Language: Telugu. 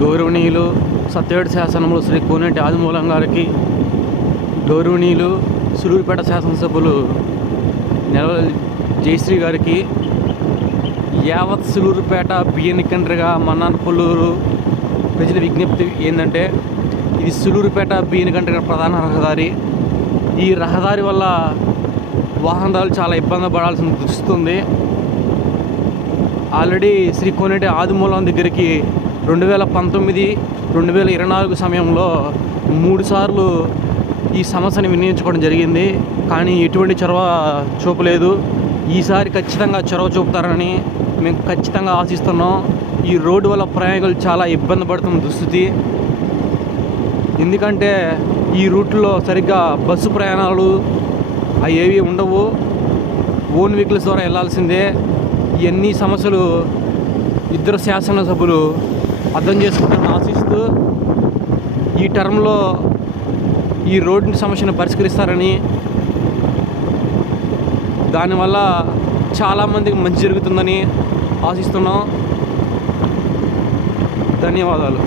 గౌరవనీయులు సత్యవేడు శాసనములు శ్రీ కోనేటి ఆదిమూలం గారికి, గౌరవనీయులు సూలూరుపేట శాసనసభ్యులు నెలవల్లి జయశ్రీ గారికి, యావత్ సూలూరుపేట బియ్యనికండ్రిగా మన్నానపల్లూరు ప్రజల విజ్ఞప్తి ఏంటంటే, ఇది సూలూరుపేట బియ్యనికండ్రిగా ప్రధాన రహదారి. ఈ రహదారి వల్ల వాహనదారులు చాలా ఇబ్బంది పడాల్సి వస్తుంది. ఆల్రెడీ శ్రీ కోనేటి ఆదిమూలం దగ్గరికి 2019, 2024 సమయంలో 3 సార్లు ఈ సమస్యని వినియోగించుకోవడం జరిగింది. కానీ ఎటువంటి చొరవ చూపలేదు. ఈసారి ఖచ్చితంగా చొరవ చూపుతారని మేము ఖచ్చితంగా ఆశిస్తున్నాం. ఈ రోడ్డు వల్ల ప్రయాణికులు చాలా ఇబ్బంది పడుతున్న దుస్థితి. ఎందుకంటే ఈ రూట్లో సరిగ్గా బస్సు ప్రయాణాలు అవి ఏవి ఉండవు. ఓన్ వెహికల్స్ ద్వారా వెళ్ళాల్సిందే. ఇవన్నీ సమస్యలు ఇద్దరు శాసనసభ్యులు అర్థం చేసుకుంటారని ఆశిస్తూ ఈ టర్మ్లో ఈ రోడ్డు సమస్యను పరిష్కరిస్తారని, దానివల్ల చాలామందికి మంచి జరుగుతుందని ఆశిస్తున్నాం. ధన్యవాదాలు.